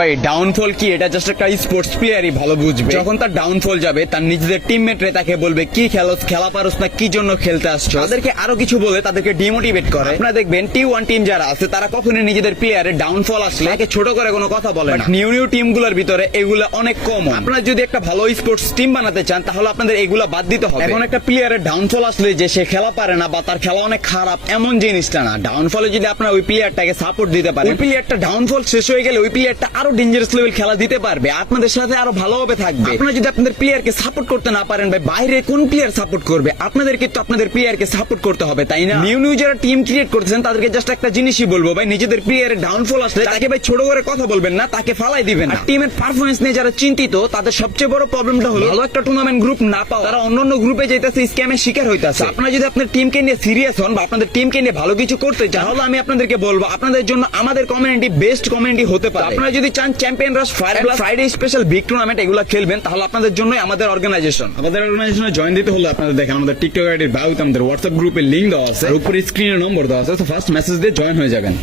ভাই ডাউনফল কি, এটা জাস্ট একটা স্পোর্টস প্লেয়ারই ভালো বুঝবে। যখন তার ডাউনফল যাবে, তার নিজেদের টিমমেটরে তাকে বলবে কি খেলা পারোস না, কি জন্য খেলতে আসছো, তাদেরকে আরো কিছু বলে তাদেরকে ডিমোটিভেট করে। আপনারা দেখবেন T1 টিম যারা আছে তারা কখনোই নিজেদের প্লেয়ারের ডাউনফল আসলে তাকে ছোট করে কোনো কথা বলে না। নিউ টিম গুলোর ভিতরে এগুলা অনেক কম। আপনারা যদি একটা ভালো স্পোর্টস টিম বানাতে চান তাহলে আপনাদের এগুলা বাদ দিতে হবে। এখন একটা প্লেয়ারের ডাউনফল আসলে যে সে খেলা পারে না বা তার খেলা অনেক খারাপ এমন জিনিসটা না। ডাউনফলে যদি আপনারা ওই প্লেয়ারটাকে সাপোর্ট দিতে পারেন, ওই প্লেয়ারটা ডাউনফল শেষ হয়ে গেলে ওই প্লেয়ারটা আরো ডেঞ্জারাস লেভেল খেলা দিতে পারবে, আপনাদের সাথে আরো ভালোভাবে থাকবে। আপনারা যদি আপনাদের প্লেয়ারকে সাপোর্ট করতে না পারেন, ভাই বাইরে কোন প্লেয়ার সাপোর্ট করবে? আপনাদেরকে তো আপনাদের প্লেয়ারকে সাপোর্ট করতে হবে, তাই না? নিউ যারা টিম ক্রিয়েট করতেছেন তাদেরকে জাস্ট একটা জিনিসই বলবো, ভাই নিজেদের প্লেয়ারের ডাউনফল আসলে তাকে ভাই ছোট করে কথা বলবেন না, তাকে ফালাই দিবেন না। টিমের পারফরমেন্স নিয়ে যারা চিন্তিত তাদের সবচেয়ে বড় প্রবলেমটা হলো ভালো একটা টুর্নামেন্ট গ্রুপ না পাওয়া। তারা অন্যান্য গ্রুপে যেতেছে, স্ক্যামের শিকার হইতাছে। আপনারা যদি আপনার টিমকে নিয়ে সিরিয়াস হন বা আপনাদের টিমকে নিয়ে ভালো কিছু করতে চান, তাহলে আমি আপনাদেরকে বলবো আপনাদের জন্য আমাদের কমিউনিটি বেস্ট কমিউনিটি হতে পারে। আপনারা যদি চান চ্যাম্পিয়ন রাশ, fire blast, Friday special big tournament এগুলো খেলবেন, তাহলে আপনাদের জন্যই আমাদের অর্গানাইজেশনে জয়েন দিতে হলে আপনাদের দেখেন আমাদের টিকটক আইডির বায়োতে আমাদের হোয়াটসঅ্যাপ গ্রুপের লিংক দেওয়া আছে, উপরে স্ক্রিনে নম্বর দেওয়া আছে। তো ফার্স্ট মেসেজ দিয়ে জয়েন হয়ে যাবেন।